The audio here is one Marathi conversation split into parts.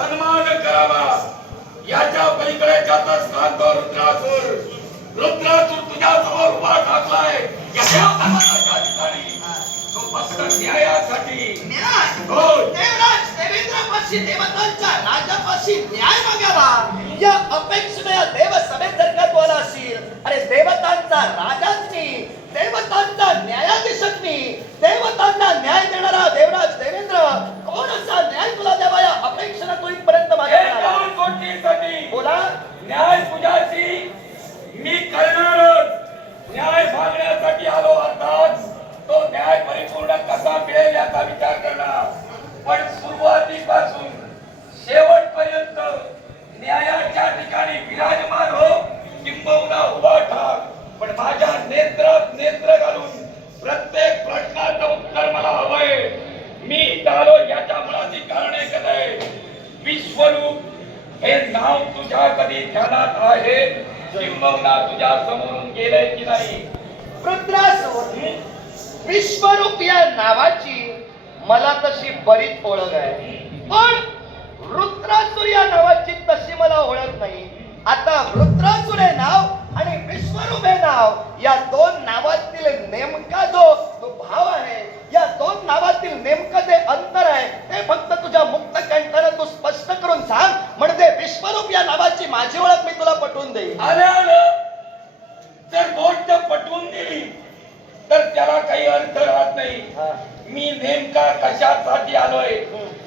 सन्मान करावा. याच्या पलीकडे जात सांगतो रुद्रासूर रुद्रासूर तुझ्या समोर उभा टाकलाय या देवधर्माच्या ठिकाणी. तो फक्त न्यायासाठी न्याय. राजापाशी मागावा. या अपेक्षेने या देवसभेत जर का तू आला असशील अरे देवतांचा राजाच मी. देवतांचा मी. देवतांना न्याय देणारा देवराज देवेंद्र कोण असा न्याय तुला द्यावा या अपेक्षेने तू इथपर्यंत आला. गोष्टीसाठी बोला. न्याय तुझ्याशी मी करणारच. न्याय मागण्यासाठी स्पष्ट करून सांग. म्हणजे विश्वरूप या नावाची माझी ओळख मी तुला पटवून देईन. आलं आलं. जर गोष्ट पटवून दिली तर त्याला काही अर्थ राहत नाही. मी नेमका कशासाठी आलोय.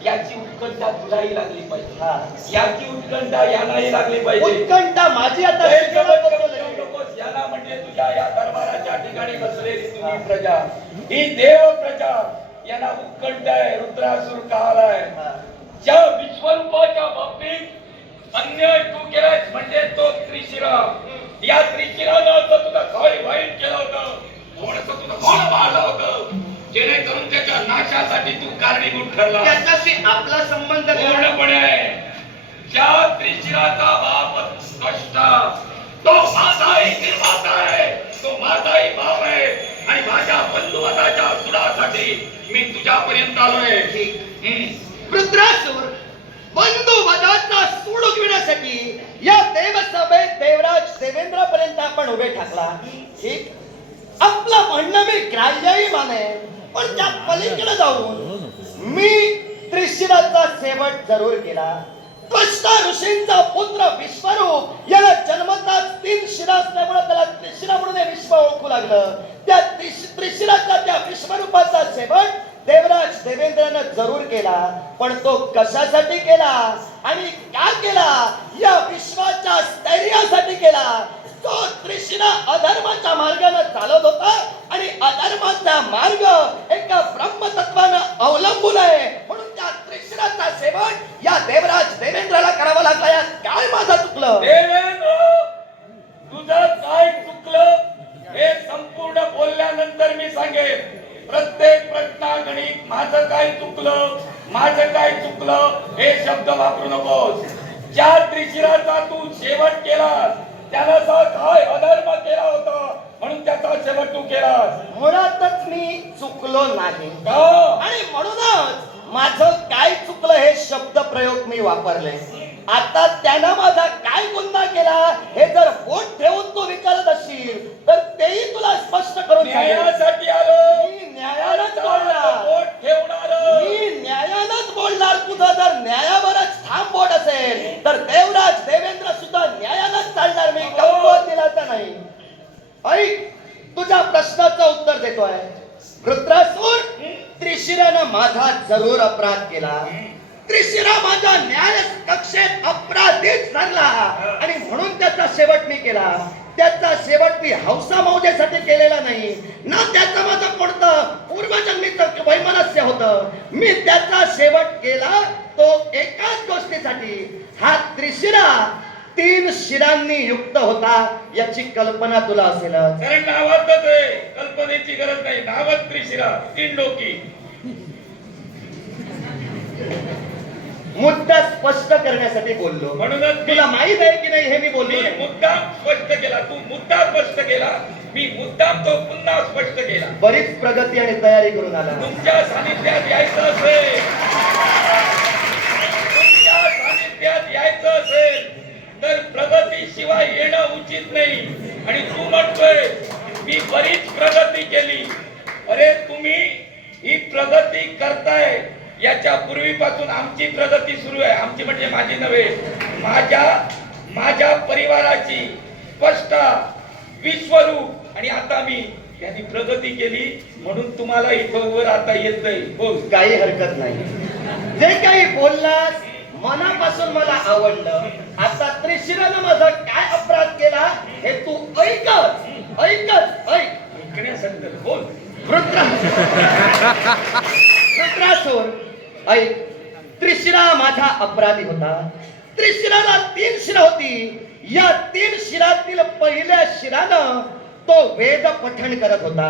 याची उत्कंठा तुलाही लागली पाहिजे. याची उत्कंठा यालाही लागली पाहिजे. उत्कंठा माझी आता. याला म्हणजे तुझ्या या दरबाराच्या ठिकाणी बसलेली तुम्ही प्रजा. ही देव प्रजा यांना उत्कंठ आहे रुद्रासूर कालाय हा. ज्या विश्वरूपाच्या बाबतीत अन्याय तू केलास म्हणजे तो त्रिशिरा या त्रिशिरानं असं तुझं काय वाईट केलं होतं. थोडस तुझं कोण मारलं होतं. जेणेकरून त्याच्या नाशासाठी तू कारणीभूत ठरला. त्याच्याशी आपला संबंध? पूर्णपणे ज्या त्रिशिराचा बाप स्पष्ट तो माझाही निर्माता आहे तो माझाही बाप आहे. आणि माझ्या बंधुमताच्या सुडासाठी मी तुझ्यापर्यंत आलोय. रुद्रासूर बंधू वदाचा सूड उगविण्यासाठी या देवसभेत देवराज देवेंद्रपर्यंत आपण उभे ठाकला. ठीक आपलं म्हणणं मी ग्राह्यही माने पण त्या पलीकडे जाऊन मी त्रिशिराचा शेवट जरूर केला. त्वष्टा ऋषींचा पुत्र विश्वरूप याला जन्मताच तीन शिरा असल्यामुळे त्याला त्रिशिरा म्हणून हे विश्व ओळखू लागलं. त्या त्रिशिराचा त्या विश्वरूपाचा शेवट देवराज देवेंद्रनं जरूर केला पण तो कशासाठी केला आणि का केला? या विश्वाच्या स्थैर्यासाठी केला. तो त्रिशिरा अधर्माच्या मार्गाने चालत होता आणि अधर्माचा मार्ग एका ब्रह्मतत्वानं अवलंबून आहे. म्हणून त्या त्रिशिराचा सेवन या देवराज देवेंद्राला करावा लागला. यात काय माझं चुकलं? माझं काय चुकलं? माझं काय चुकलं? हे शब्द वापरू नकोस. ज्या त्रिशिराचा तू शेवट केला असा काय अधर्म केला होता म्हणून त्याचा शेवट तू केलास. मुळातच मी चुकलो नाही. का? आणि म्हणूनच माझं काय चुकलं हे शब्द प्रयोग मी वापरले. आता त्यानं माझा काय गुन्हा केला हे जर बोट ठेवून तू विचारत असशील तर तेही तुला स्पष्ट करून. न्यायासाठी आलो. मी न्यायानंच बोलणार. बोट ठेवणार. मी न्यायानंच बोलणार. तुझं जर न्यायावरच ठाम बोट असेल तर देवराज देवेंद्र सुद्धा न्यायानंच चालणार. मी कमवत दिलाचा नाही. ऐक तुझ्या प्रश्नाचं उत्तर देतोय. रुद्रासूर त्रिशिरानं माझा जरूर अपराध केला. त्रिशिरा माझा न्याय कक्षेत अपराधीच ठरला आणि म्हणून त्याचा शेवट मी केला. त्याचा शेवट मी हौसा मौजेसाठी केलेला नाही. ना त्याचं माझं कोणतं? पूर्वजन्मीचं वैमनस्य होतं. मी त्याचा शेवट केला तो एकाच गोष्टीसाठी. हा त्रिशिरा तीन शिरांनी युक्त होता याची कल्पना तुला असेल कारण नावातच आहे. कल्पनेची गरज नाही. नावात त्रिशिरा. तीन डोकी. मुद्दा स्पष्ट करण्यासाठी बोललो. म्हणूनच तुला माहीत आहे की नाही हे मी मी बोललो मुद्दाम स्पष्ट केला तू मुद्दा स्पष्ट केला मी मुद्दाम तो पुन्हा स्पष्ट केला. बरीच प्रगती आणि तयारी करून आला. तुमच्या सानिध्यात यायचं असेल तुमच्या निश्चित नाही आणि तू म्हणतोय मी बरीच प्रगती केली अरे तुम्ही ही प्रगती करताय याच्या पूर्वीपासून आमची प्रगती सुरू आहे आमची म्हणजे माझी नव्हे माझ्या माझ्या परिवाराची स्पष्टता विश्वरूप आणि आता मी त्यांनी प्रगती केली म्हणून तुम्हाला इथं वर आता येतंय बोल. काही हरकत नाही. जे काही बोललास मनापासून मला आवडलं. आता त्रिशिरानं माझा काय अपराध केला हे तू ऐकच. ऐकच ऐक. बोल. वृत्रासूर ऐक. त्रिशिरा माझा अपराधी होता. त्रिशिराला तीन शिरा होती. या तीन शिरातील पहिल्या शिरानं तो वेद पठण करत होता.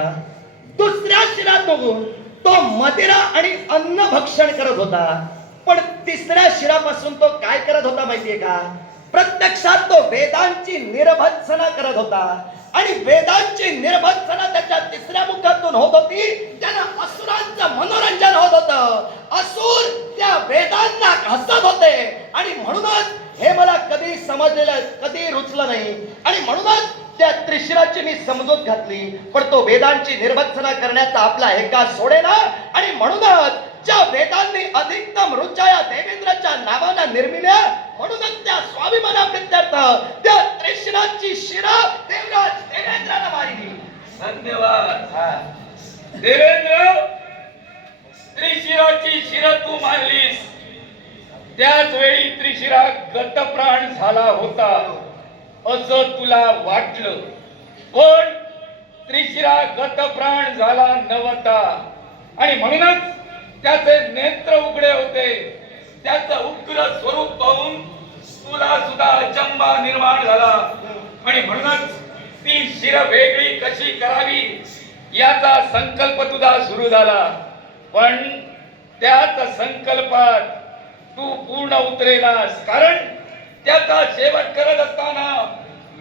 दुसऱ्या शिरात बघून तो मदिरा आणि अन्न भक्षण करत होता. पण तिसऱ्या शिरापासून तो काय करत होता माहितीये का? प्रत्यक्षात तो वेदांची निर्भत्सना करत होता. आणि वेदांची निर्भत्सना त्याच्या तिसऱ्या मुखातून होत होती. त्यानं असुरांचं मनोरंजन होत होतं. असुर त्या वेदांना हसत होते. आणि म्हणूनच हे मला कधी समजलेलं कधी रुचलं नाही. आणि म्हणूनच त्या त्रिशिराची मी समजूत घातली. पण तो वेदांची निर्भत्सना करण्याचा आपला हेका सोडेना आणि म्हणूनच ज्या वेदांनी अधिकतम रुचाया देवेंद्रच्या नावानं निर्मिल्या म्हणूनच त्या स्वाभिमाना प्रत्यर्थ त्या त्रिशिराची शिरा देवराज देवेंद्रानं मारली. धन्यवाद. देवेंद्र त्रिशिराची शिरा तू मारलीस. त्याच वेळी त्रिशिरा गतप्राण झाला होता. असं तुला वाटलं. पण त्रिशिरा गतप्राण झाला नवता आणि म्हणूनच त्याचे नेत्र उघडे होते. त्याचं उग्र स्वरूप पाहून तुला सुद्धा अचंबा निर्माण झाला. आणि म्हणूनच ती शिर वेगळी कशी करावी याचा संकल्प तुझा सुरू झाला. पण त्याच संकल्पात तू पूर्ण उतरेलास कारण त्याचा शेवट करत असताना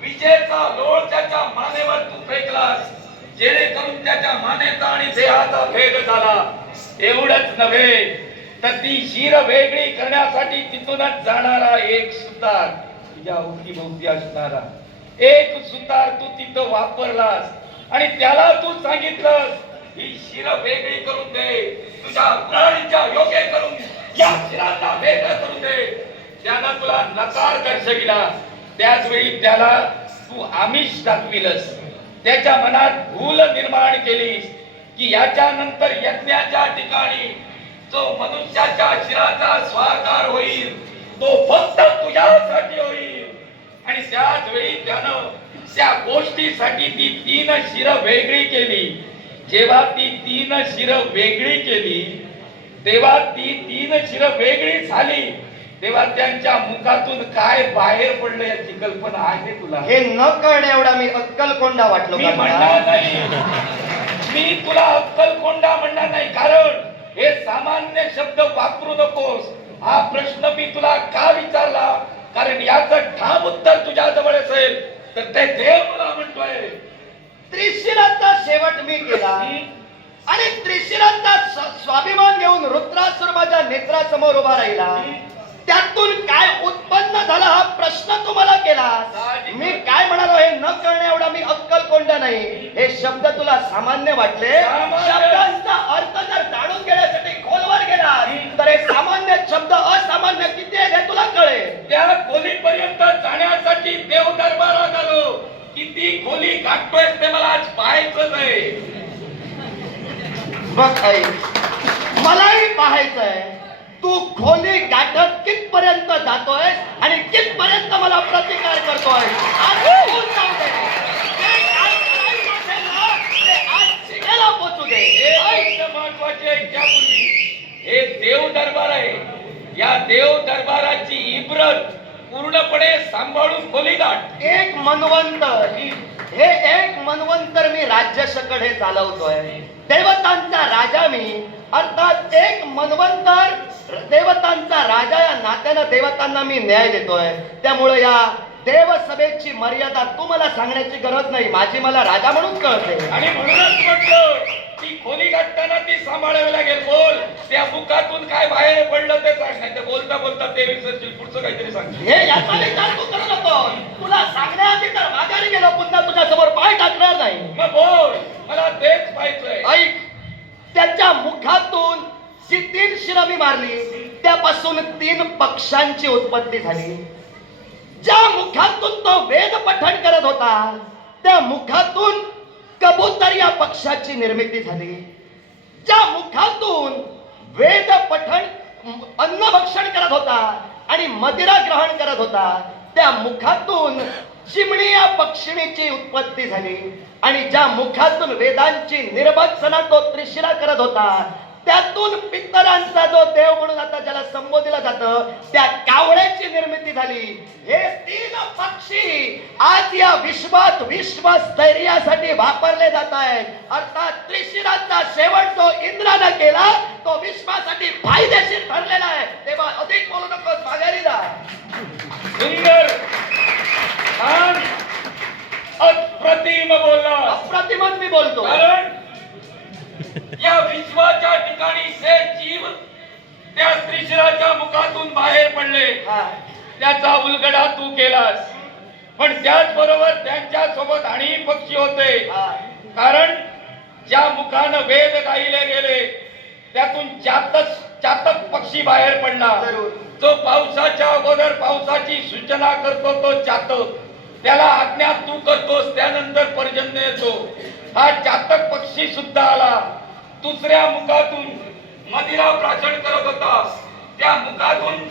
विजेचा लोळ त्याच्या मानेवर तू फेकलास. जेणेकरून त्याच्या मानेचा आणि देहाचा भेद झाला. एवढंच नव्हे तर ती शिर वेगळी करण्यासाठी तिथूनच जाणारा एक सुतार. तुझ्या भोवती असणारा एक सुतार तू तिथं वापरलास आणि त्याला तू सांगितलंस ही शिर वेगळी करून दे. तुझ्या प्राणीच्या योग्य करून या शिरांना वेगळं करून दे. त्यानं तुला नकार दर्शविला त्याच वेळी त्याला तू आमिष दाखविलस. त्याच्या मनात भूल निर्माण केलीस की याच्यानंतर यज्ञाच्या ठिकाणी जो मनुष्याच्या शिराचा स्वाकार होईल. तो फक्त तुझ्यासाठी होईल. आणि त्याच वेळी त्यानं त्या गोष्टीसाठी ती तीन शिर वेगळी केली. जेव्हा ती तीन शिर वेगळी केली तेव्हा ती तीन शिर वेगळी झाली. तेव्हा त्यांच्या मुखातून काय बाहेर पडलं याची कल्पना आहे तुला? हे न कळणे एवढा मी अक्कलकोंडा वाटलो मी म्हणणार तुला? नाही. मी तुला अक्कलकोंडा म्हणणार नाही कारण हे सामान्य शब्द वापरू नकोस. हा प्रश्न मी तुला का विचारला? कारण याचं ठाम उत्तर तुझ्या जवळ असेल तर ते देव मला म्हणतोय. त्रिशिराचा शेवट मी केला. आणि त्रिशिराचा स्वाभिमान घेऊन रुद्रासुर माझ्या नेत्रासमोर उभा राहिला. त्यातून काय उत्पन्न झाला हा प्रश्न तुम्हाला केला. मी काय म्हणालो हे न कळणे एवढा मी अक्कल कोंडा नाही. हे शब्द तुला सामान्य वाटले. शब्दांचा अर्थ जर जाणून घेण्यासाठी खोलवर गेला तर हे सामान्य शब्द असामान्य किती आहेत हे तुला कळेल. त्या खोलीपर्यंत जाण्यासाठी देव दरबारात आलो. किती खोली गाठतोय ते मला आज पाहायचंच आहे. बघ मलाही पाहायचंय. तू खोली गाठत कितपर्यंत जातोय आणि कितपर्यंत मला प्रतिकार करतोय हे देव दरबार आहे. या देव दरबाराची इब्रत पूर्णपणे सांभाळून खोली गाठ. एक मनवंतर हे एक मनवंतर मी राज्य शकड हे चालवतोय. देवतांचा राजा मी. अर्थात एक मनवंतर देवतांचा राजा या नात्यानं देवतांना मी न्याय देतोय. त्यामुळे या देवसभेची मर्यादा तू मला सांगण्याची गरज नाही. माझी मला राजा म्हणून कळते. आणि म्हणूनच म्हटलं ती खोली गाठताना ती सांभाळावी लागेल. बोल. त्या मुखातून काय बाहेर पडलं ते सांग. नाही ते बोलता बोलता ते विसरशील. पुढचं काहीतरी सांग. हे याचा विचार तू करू नको तुला सांगण्याआधी तर माघारी गेलो. पुन्हा तुझ्या समोर पाय टाकणार नाही. मग बोल. मला तेच पाहिजे. त्याच्या मुखातून जी तीन शिरमी मारली. त्यापासून तीन पक्षांची उत्पत्ती झाली. ज्या मुखातून तो वेद पठण करत होता त्या मुखातून कबूतर या पक्षाची निर्मिती झाली. ज्या मुखातून वेद पठण अन्नभक्षण करत होता आणि मदिरा ग्रहण करत होता त्या मुखातून चिमणी या पक्षिणीची उत्पत्ती झाली. आणि ज्या मुखातून वेदांची निर्भत्सना तो त्रिशिरा करत होता त्यातून पितरांचा जो देव म्हणून आता ज्याला संबोधलं जातं त्या कावळ्याची निर्मिती झाली. हे तीन पक्षी आज या विश्वात विश्वस्थैर्यासाठी वापरले जात आहेत. अर्थात त्रिशिराचा शेवट जो इंद्रानं केला तो विश्वासाठी फायदेशीर ठरलेला आहे. तेव्हा अधिक बोलू नकोस माघारी जा. अप्रतिमन मी बोलतो कारण या विश्वाच्या ठिकाणी से जीव त्या त्रिशिराच्या मुखातून बाहेर पडले. त्याचा उलगडा तू केलास पण त्याचबरोबर त्यांच्यासोबत आणि पक्षी होते. कारण ज्या मुखानं वेद गायले गेले त्यातून चातक चातक पक्षी बाहेर पडला. जो पावसाच्या अगोदर पावसाची सूचना करतो तो चातक त्याला आज्ञा तू करतोस त्यानंतर पर्जन्य येतो. हा चातक पक्षी सुद्धा आला. दुसऱ्या मुखातून मदिरा प्राशन करत होता. त्या मुखातून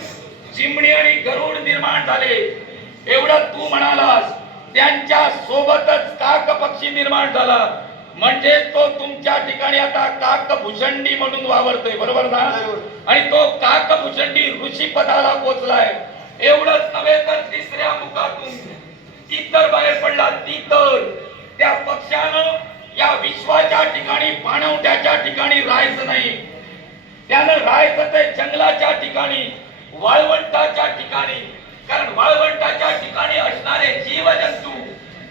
चिमणी आणि गरुड निर्माण झाले. एवढं तू म्हणालास त्यांच्या सोबतच काक पक्षी निर्माण झाला. म्हणजे तो तुमच्या ठिकाणी आता काक भूषंडी म्हणून वावरतोय बरोबर ना. आणि तो काक भूषंडी ऋषी पदाला पोचलाय. एवढंच नव्हे तर तिसऱ्या मुखातून तितर बाहेर पडला तितर त्या पक्षानं या विश्वाच्या ठिकाणी पाणवठ्याच्या ठिकाणी राहायचं नाही. त्यानं राहायचं ते जंगलाच्या ठिकाणी वाळवंटाच्या ठिकाणी. कारण वाळवंटाच्या ठिकाणी असणारे जीवजंतू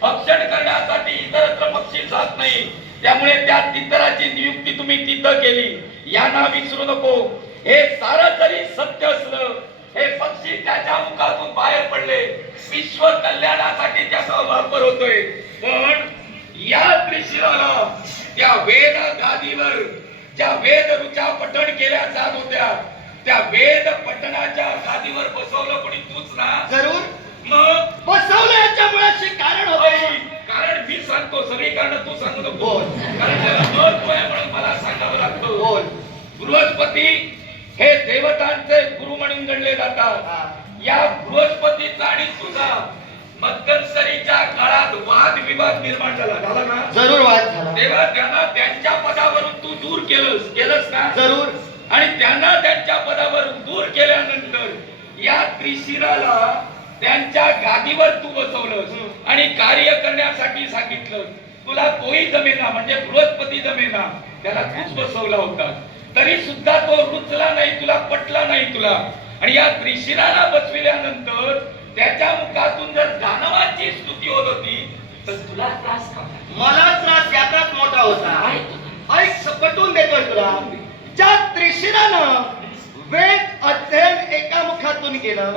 भक्षण करण्यासाठी इतरत्र पक्षी जात नाही. त्यामुळे त्या तितराची नियुक्ती तुम्ही तिथं केली. यांना विसरू नको. हे सारं जरी सत्य असलं. हे पक्षी त्याच्या मुखातून बाहेर पडले. विश्व कल्याणासाठी त्याचा वापर होतोय. पण या त्रिशिराला त्या वेद गादीवर ज्या वेद ऋचा पठण केल्या जात होत्या त्या वेद पठणाच्या गादीवर बसवलं कोणी तूच ना? जरूर. मग? बसवलं याच्या मुळाशी कारण होते. कारण मी सांगतो सगळी कारण तू सांगू नको. बोल. कारण त्याला म्हणून मला सांगावं लागतं. बोल. बृहस्पती हे देवतांचे गणले जातात. या बृहस्पतीचा आणि तुझा मध्यंतरीच्या काळात वाद विवाद निर्माण झाला. झाला ना जरूर वाद झाला. तेव्हा त्यांना त्यांच्या पदावरून तू दूर केलंस. केलंस ना जरूर. आणि त्यांना त्यांच्या पदावरून दूर केल्यानंतर या त्रिशिराला त्यांच्या गादीवर तू बसवलंस आणि कार्य करण्यासाठी सांगितलं. तुला तोही जमेना म्हणजे बृहस्पती जमेना. त्याला तूच बसवला होता तरी सुद्धा तो रुचला नाही तुला पटला नाही तुला. आणि या त्रिशिराला बसविल्यानंतर त्याच्या मुखातून जर दानवाची स्तुती होत होती तर तुला त्रास का मला त्रास याचाच मोठा होता. ऐक सपटून देतोय तुला. ज्या त्रिशिरानं वेद अध्ययन एका मुखातून केलं.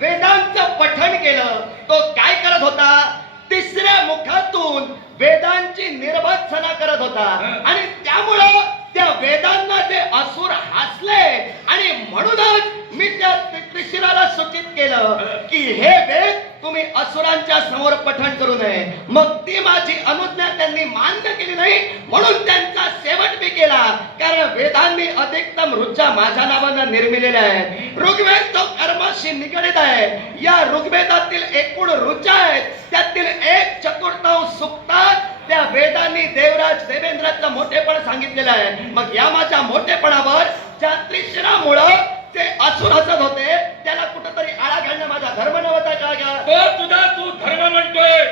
वेदांचं पठण केलं तो काय करत होता? तिसऱ्या मुखातून वेदांची निर्भत्सना करत होता. आणि त्यामुळं त्या वेदांना ते असुर हसले आणि म्हणूनच मी त्या त्रिशिराला सूचित केलं की हे वेद तुम्ही असुरांच्या समोर पठण करू नये. मग ती माझी अनुज्ञा त्यांनी मान्य केली नाही म्हणून त्यांचा शेवट मी केला. कारण वेदांनी अधिकतम ऋचा माझ्या नावानं निर्मिलेल्या आहेत. ऋग्वेद तो कर्माशी निगडित आहे. या ऋग्वेदातील एकूण ऋचा आहेत. त्यातील एक चतुर्थांश सुक्तात त्या वेदांनी देवराज देवेंद्राचं मोठेपण सांगितलेलं आहे मग या माझ्या मोठेपणावर ज्या त्रिशिरामुळं ते असुर हसत होते त्याला कुठंतरी आळा घालणं माझा धर्म नव्हता का ग? तो तुझा तू धर्म म्हणतोय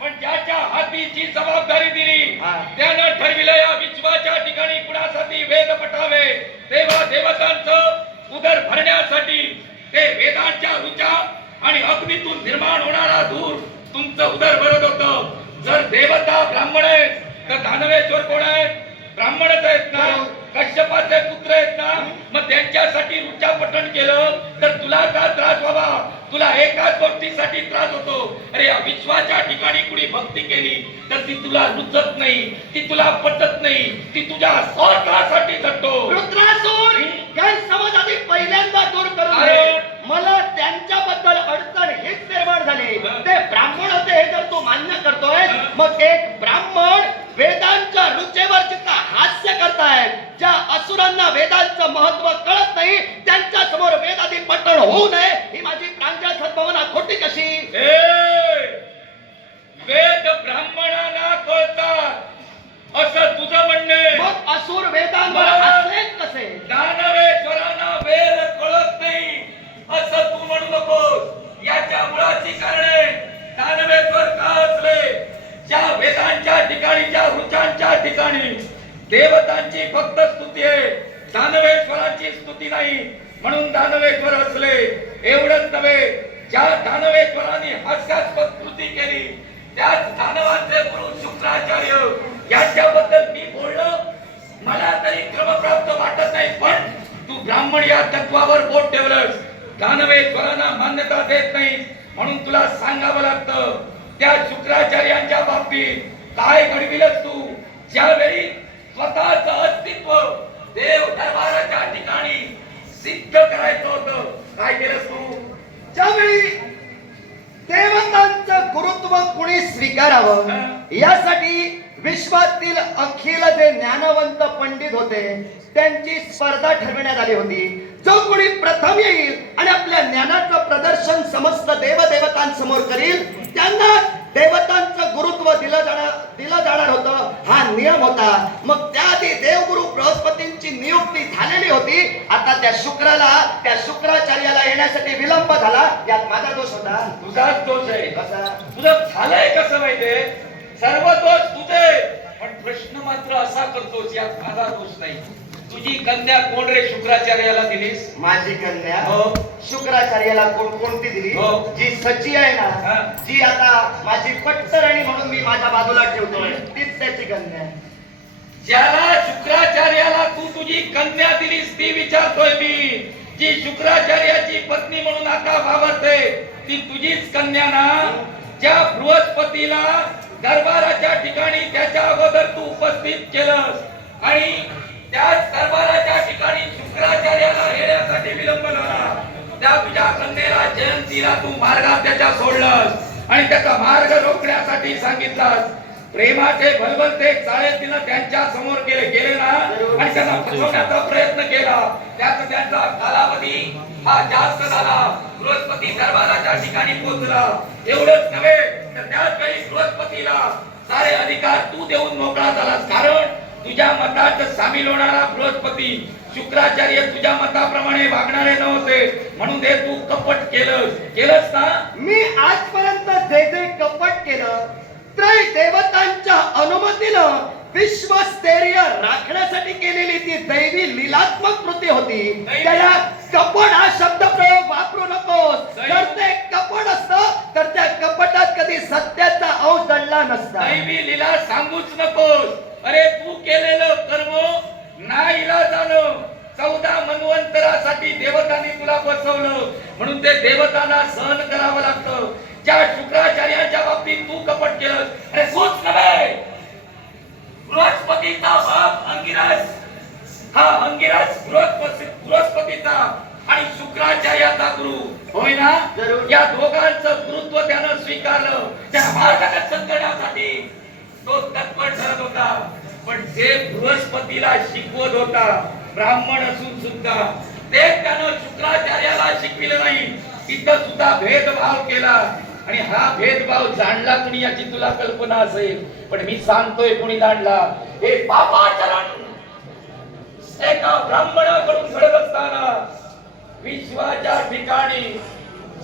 पण ज्याच्या हाती जी जबाबदारी दिली. त्यानं ठरविलं या विश्वाच्या ठिकाणी कुणासाठी वेद पठावे तेव्हा देवतांचं उदर भरण्यासाठी ते वेदांच्या रुचा आणि अग्नीतून निर्माण होणारा धूर तुमचं उदर भरत होतं जर देवता ब्राह्मण आहेत तर दानवेश्वर कोण आहेत? ब्राह्मणच आहेत ना? कश्यपाचे पुत्र आहेत ना? मग त्यांच्यासाठी उच्चापटन केलं तर तुला का त्रास व्हावा? तुला एकाच गोष्टीसाठी त्रास होतो. अरे विश्वाच्या ठिकाणी कुणी भक्ती केली तर ती तुला रुचत नाही ती तुला पटत नाही ती तुझ्या स्वार्थासाठी जगतो रुद्रासूर गैरसमज आधी पहिल्यांदा दूर करून. मला त्यांच्याबद्दल अडचण हीच निर्माण झाली. हं. ते ब्राह्मण होते हे जर तू मान्य करतोय हं. मग एक ब्राह्मण वेदांच्या रुचेवर जिथं हास्य करतायत ज्या असुरांना वेदांचं महत्त्व कळत नाही त्यांच्यासमोर वेदादी पठण होऊ नये ही माझी प्रांजळ सद्भावना खोटी कशी? ए, वेद ब्राह्मणांना कळतात असं तुझं म्हणणे मग असुर वेदांवर मग? हसलेच कसे? दानवेश्वरांना वेद कळत नाही असं तू म्हणू नकोस. याच्या मुळाची कारणे दानवेश्वर का असले ज्या वेदांच्या ठिकाणी ज्या वृक्षांच्या ठिकाणी देवतांची फक्त स्तुती आहे दानवेश्वरांची स्तुती नाही म्हणून दानवेश्वर असले एवढंच नव्हे ज्या दानवेश्वरांनी हास्यास्पद कृती केली त्याच दानवांचे गुरु शुक्राचार्य यांच्याबद्दल मी बोललो मला तरी क्रमप्राप्त वाटत नाही पण तू ब्राह्मण या तत्वावर बोट ठेवलंस. दानवेश्वरांना मान्यता देत नाही म्हणून तुला सांगावं लागतं त्या शुक्राचार्यांच्या बाबतीत काय घडविलंस तू? ज्यावेळी स्वतःच अस्तित्व देव दरबाराच्या ठिकाणी सिद्ध करायचं होतं काय केलंस तू? ज्यावेळी देवतांचं गुरुत्व कुणी स्वीकारावं. यासाठी विश्वातील अखिल जे ज्ञानवंत पंडित होते त्यांची स्पर्धा ठरविण्यात आली होती. जो कोणी प्रथम येईल आणि आपल्या ज्ञानाचं प्रदर्शन समस्त देवदेवतांसमोर करील त्यांना देवतांचं गुरुत्व दिलं जाणार दिलं जाणार होतं हा नियम होता. मग त्याआधी देवगुरु बृहस्पतींची नियुक्ती झालेली होती. आता त्या शुक्राला त्या शुक्राचार्याला येण्यासाठी विलंब झाला. यात माझा दोष होता. तुझाच दोष आहे. कसा? तुझं झालंय कसं माहितीये सर्व दोष तुझे. पण प्रश्न मात्र असा करतोस यात माझा दोष नाही. तुझी कन्या कोण रे शुक्राचार्याला दिलीस माझी कन्या हो. शुक्राचार्याला कोण कोणती दिली हो. जी सची आहे हा. ना जी आता माझी पट्टराणी म्हणून मी माझ्या बाजूला ठेवतोय तीच त्याची कन्या आहे. ज्याला शुक्राचार्याला तू तुझी कन्या दिलीस ती विचारतोय मी जी शुक्राचार्याची पत्नी म्हणून आता वावरते ती तुझीच कन्या ना ज्या बृहस्पतीला दरबाराच्या ठिकाणी त्याच्या अगोदर तू उपस्थित केलंस आणि त्याच दरबाराच्या ठिकाणी शुक्राचार्याला येण्यासाठी विलंब झाला. त्या तुझ्या कन्येला जयंतीला तू मार्गात त्याच्या सोडलंस आणि त्याचा मार्ग रोखण्यासाठी सांगितलास. प्रेमाचे भलभलते चाळे तिनं त्यांच्यासमोर केले गेले ना? आणि त्यांना फसवण्याचा प्रयत्न केला. त्यात त्यांचा कालावधी हा जास्त झाला. बृहस्पती दरबाराच्या ठिकाणी पोहोचला. एवढंच नव्हे तर त्याच वेळी बृहस्पतीला सारे अधिकार तू देऊन मोकळा झालास. कारण तुझ्या मतात सामील होणारा बृहस्पती शुक्राचार्य तुझ्या मताप्रमाणे वागणारे नव्हते. म्हणून हे तू कपट केलंस. केलंस ना मी आजपर्यंत जे जे कपट केलं त्रय देवतांच्या अनुमतीनं विश्वस्थैर्य राखण्यासाठी केलेली ती दैवी लीलात्मक कृती होती. त्याला कपट हा शब्द प्रयोग वापरू नकोस. जर ते कपट असत तर त्या कपटात कधी सत्याचा अंश दडला नसता. दैवी लीला सांगूच नकोस. अरे तू केलेलं कर्म जाणं चौदा मन्वंतरासाठी देवतांनी तुला बसवलं. म्हणून ते देवतांना सहन करावं लागतं. ज्या शुक्राचार्यांच्या बाबतीत तू कपट केलं अरे तूच नव्हे बृहस्पतीचा बाप अंगिराज. हा अंगिराज बृहस्पती बृहस्पतीचा आणि शुक्राचार्याचा गुरु. होय ना? जरूर. या दोघांचं गुरुत्व त्यानं स्वीकारलं. त्या मार्गदर्शन करण्यासाठी तो तत्पर ठरत होता. पण जे बृहस्पतीला शिकवत होता ब्राह्मण असून सुद्धा ते त्यानं शुक्राचार्याला शिकविलं नाही. तिथं सुद्धा भेदभाव केला. आणि हा भेदभाव जाणला कुणी याची तुला कल्पना असेल? पण मी सांगतोय कुणी जाणला? हे पापाचरण एका ब्राह्मणाकडून घडत असताना विश्वाच्या ठिकाणी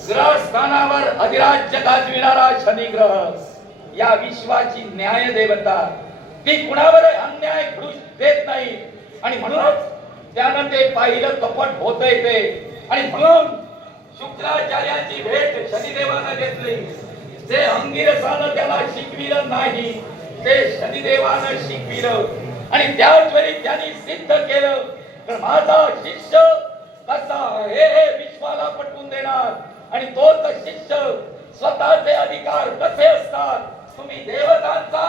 ग्रहस्थानावर अधिराज्य गाजविणारा शनिग्रह. या विश्वाची न्याय देवता. ती कुणावर अन्याय घडू देत नाही. आणि म्हणूनच त्यानं ते पाहिलं कपट होत ते. आणि म्हणून शुक्राचार्यांची भेट शनिदेवानं घेतली. जे अंगिरसानं त्याला शिकविलं नाही ते शनिदेवानं शिकविलं. आणि त्याच वेळी त्यांनी सिद्ध केलं तर माझा शिष्य कसा हे हे विश्वाला पटवून देणार. आणि तोच शिष्य स्वतःचे अधिकार कसे असतात? तुम्ही देवतांचा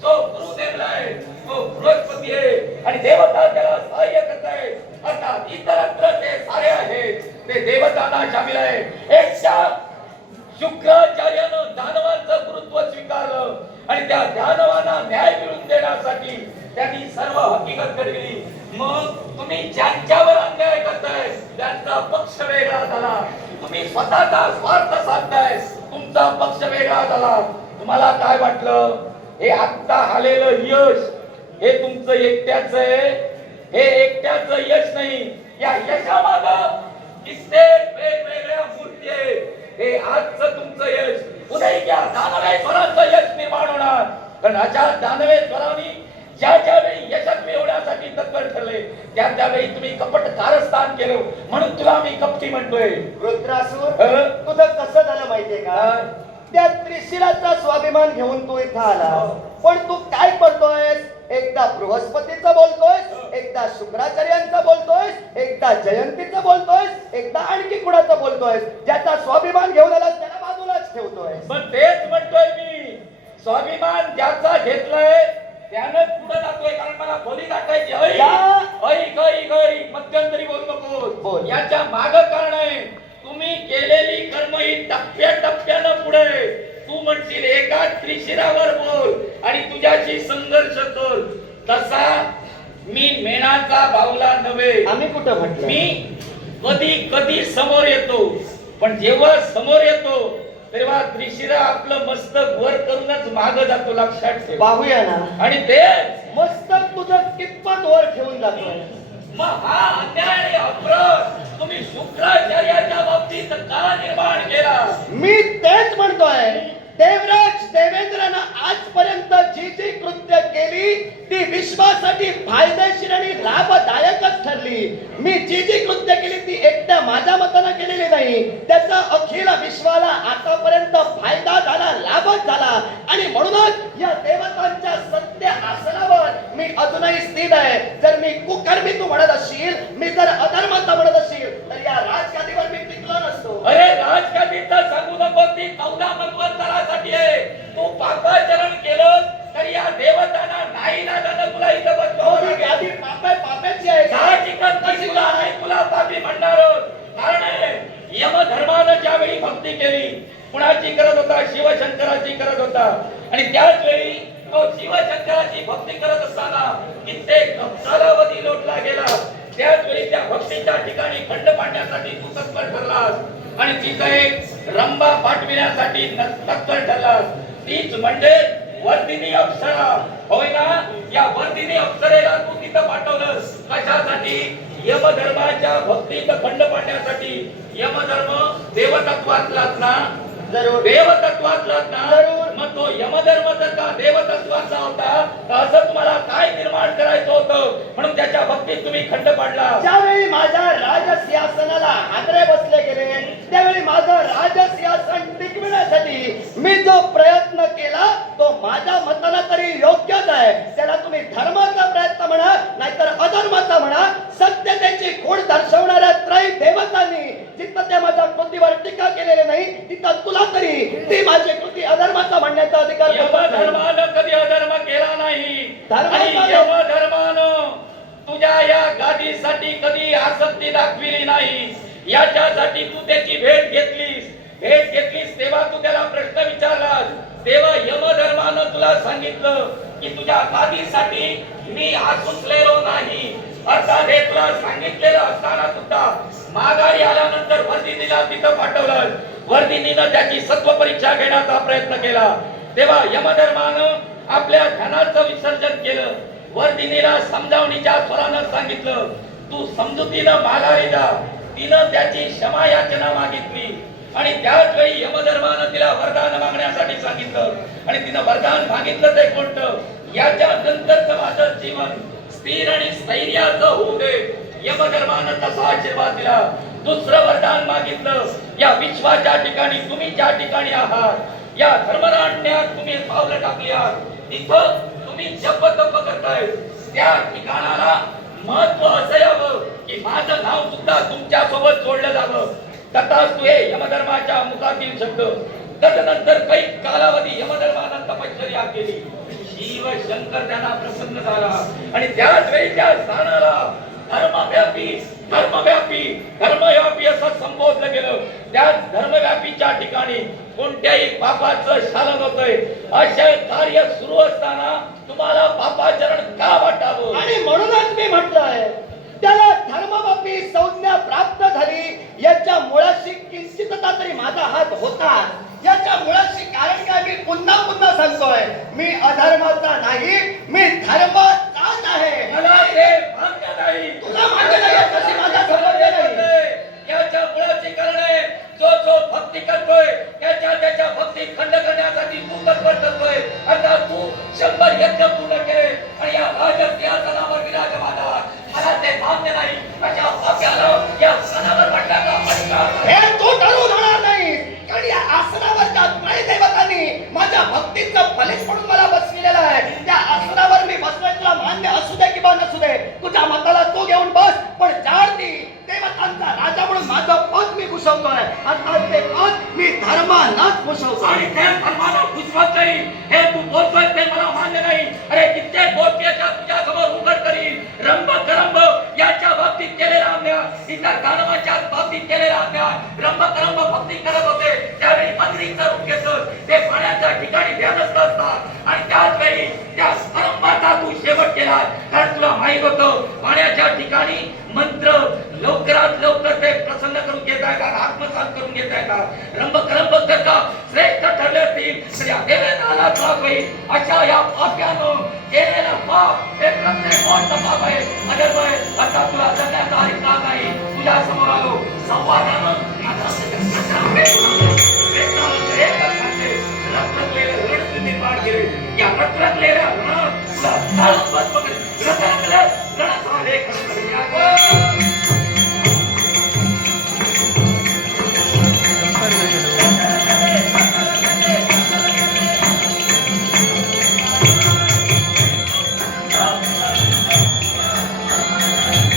जो गुरुदेव आहे तो बृहस्पती आहे. आणि देवता त्याला सहाय्य करत आहे अर्थात इतरत्र ते सारे आहेत. ते देवतांना शामिल आहे. एकट्या शुक्राचार्यानं दानवांचं गुरुत्व स्वीकारलं आणि त्या दानवांना न्याय मिळवून देण्यासाठी त्यांनी सर्व हकीकत घडविली. मग तुम्ही ज्यांच्यावर अन्याय करताय त्यांचा पक्ष वेगळा झाला. तुम्ही स्वतःचा स्वार्थ साधताय तुमचा पक्ष वेगळा झाला. तुम्हाला काय वाटलं? हे आत्ता आलेलं यश हे तुमचं एकट्याच आहे. हे एकट्याच यश नाही. या यशामाग कित्येक वेगवेगळ्या मूर्ती हे आजचं तुमचं यश. उद्या दानवेश्वरांचं यश निर्माण होणार. कारण अशा दानवेश्वरांनी ज्या ज्या वेळी यशस्वी होण्यासाठी तत्पर ठरले त्या त्यावेळी तुम्ही कपट कारस्थान केलं. म्हणून तुला मी कपटी म्हणतोय. रुद्रासूर? तुझं कसं झालं माहितीये का? त्या त्रिशिलाचा स्वाभिमान घेऊन तू इथं आला. हो. पण तू काय करतोयस? एकदा बृहस्पतीचं बोलतोयस एकदा शुक्राचार्यांचं बोलतोयस एकदा जयंतीचं बोलतोयस एकदा आणखी कुणाचं बोलतोयस? ज्याचा स्वाभिमान घेऊन आलास त्याला बाजूलाच ठेवतोयस. पण तेच म्हणतोय मी. स्वाभिमान ज्याचा घेतलाय त्यानं पुढे जातोय कारण मला ऐक या. ऐक ऐक ऐक मध्यंतरी बोलू नको. बोल. याच्या माग कारण आहे तुम्ही केलेली कर्म ही टप्प्या टप्प्यानं पुढे. तू म्हणशील एका त्रिशिरावर बोल आणि तुझ्याशी संघर्ष कर. तसा मी मेणाचा भावला नव्हे. आम्ही कुठं म्हटलं? मी कधी कधी समोर येतो पण जेव्हा समोर येतो तेव्हा त्रिशिरा आपलं मस्तक वर करूनच माग जातो लक्षात ठेव. पाहूया ना. आणि ते मस्तक तुझं कितपत वर ठेवून जातोय मग हा अन्याय आणि अपराध तुम्ही शुक्राचार्याच्या बाबतीत का निर्माण केला? मी तेच म्हणतोय. देवराज देवेंद्रनं आजपर्यंत जी जी कृत्य केली ती विश्वासाठी फायदेशीर आणि लाभदायकच ठरली. मी जी जी कृत्य केली ती एकट्या माझ्या मतानं केलेली नाही. त्याचा अखिल विश्वाला आतापर्यंत फायदा झाला लाभच झाला. आणि म्हणूनच या देवतांच्या सत्य आसनावर मी अजूनही स्थित आहे. जर मी कुकर्मी तू म्हणत असशील मी जर अधर्मता म्हणत असशील तर या राजगादीवर मी टिकलो नसतो. अरे राजगादी ती चौदा मन्वंतरासाठी आहे. तू पापाचरण केलं तर या देवतांना नाही ना जाणं तुला इथं हो, बसवावं ही लागेल. पापा- पापाची आहे? साहजिकच तुला पापी म्हणणार. कारण ज्यावेळी भक्ती केली कुणाची करत होता? शिवशंकराची करत होता. आणि त्याच वेळी तो शिवशंकराची भक्ती करत असताना कित्येक कालावधी लोटला गेला. त्याच वेळी त्या भक्तीच्या ठिकाणी खंड पाडण्यासाठी तू तत्पर ठरलास. आणि तिथं एक रंबा पाठविण्यासाठी तत्पर ठरलास. तीच म्हणजे वर्धिनी अप्सरा. होय ना या वर्धिनी अप्सरेला तू तिथं पाठवलं कशासाठी? यमधर्माच्या भक्तीत खंड पाडण्यासाठी. यमधर्म देवतत्वातलाच ना? देवतत्वातलाच ना. मग तो यमधर्म जर का देवतत्वाचा होता. तर असं तुम्हाला काय निर्माण करायचं होतं? म्हणून त्याच्या भक्तीत तुम्ही खंड पाडला. ज्यावेळी माझ्या राजसिंहासनाला हादरे बसले गेले त्यावेळी माझं राजसिंहासन टिकविण्यासाठी मी जो प्रयत्न केला तो माझ्या मतानं तरी योग्यच आहे. त्याला तुम्ही धर्माचा प्रयत्न म्हणा नाहीतर अधर्माचा म्हणा सत्यतेची खोड दर्शवणाऱ्या त्रय देवतांनी जिथं त्या माझ्या कृतीवर टीका केलेली नाही तिथं तुला तरी ती माझी कृती अधर्माचा म्हणण्याचा अधिकार. यमधर्मानं कधी अधर्म केला नाही. यमधर्मानं तुझ्या या गादीसाठी कधी आसक्ती दाखविली नाही याच्यासाठी तू त्याची भेट घेतलीस भेट घेतलीस तेव्हा तू त्याला प्रश्न विचारलास तेव्हा यमधर्मानं तुला सांगितलं की तुझ्या गादीसाठी मी आसुसलेलो नाही अर्थात हे तुला सांगितलेलं असताना सुद्धा माघारी आल्यानंतर वर्धिनीला तिथं पाठवलं. वर्धिनीनं त्याची सत्व परीक्षा घेण्याचा प्रयत्न केला. तेव्हा यमधर्मानं आपल्या धनाचं विसर्जन केलं. वर्धिनीला समजावणीच्या स्वरानं सांगितलं तू समजुतीनं माघारी जा. तिनं त्याची क्षमा याचना मागितली. आणि त्याच वेळी यमधर्मानं तिला वरदान मागण्यासाठी सांगितलं. आणि तिनं वरदान मागितलं ते कोणतं? याच्या नंतरचं माझं जीवन. स्थिर आणि स्थैर्याचं होऊ दे. यमधर्मानं तसा आशीर्वाद दिला. दुसरं वरदान मागितलं. या विश्वाच्या ठिकाणी तुम्ही ज्या ठिकाणी आहात या धर्मराण्यात तुम्ही पावलं टाकली आहात. तिथं तुम्ही जप तप करताय. त्या ठिकाणाला महत्त्व असं यावं की माझं नाव सुद्धा तुमच्यासोबत जोडलं जावं. तथास्तु हे यमधर्माच्या मुखातील शब्द. तदनंतर काही कालावधी यमधर्मानं तपश्चर्या केली शिव शंकर त्यांना प्रसन्न झाला. आणि त्याच वेळी त्या स्थानाला धर्मव्यापी धर्मव्यापी धर्मव्यापी असं संबोधलं गेलं. त्या धर्मव्यापीच्या ठिकाणी कोणत्याही पापाचं शालन होतंय. असे कार्य सुरू असताना तुम्हाला पापाचरण का वाटावं? आणि म्हणूनच मी म्हटलंय त्याला धर्मव्यापी संज्ञा प्राप्त झाली याच्या मुळाशी किंचितता तरी माझा हात होता. याच्या मुळाशी कारण काय मी पुन्हा पुन्हा सांगतोय मी अधर्माचा नाही मी धर्माचाच आहे मला ते मान्य नाही. तुला मान्य नाही याच्याशी माझा आणि त्याच वेळी त्या परंपराचा तू शेवट केला कारण तुला माहीत होतं पाण्याच्या ठिकाणी मंत्र लवकरात लवकर ते प्रसन्न करून घेता येतात आत्मसात करून घेता येतात. रंग करंब करता श्रेष्ठ ठरले असतील तरी अभिनंदनाला त्रास होईल. अशा या पाप्यानं केलेलं पाप हे प्रत्येक मोठं पाप आहे. अधर्म आहे आता तुला जगण्याचा अधिकार नाही. तुझ्या समोर आलो. संवादानं रत्न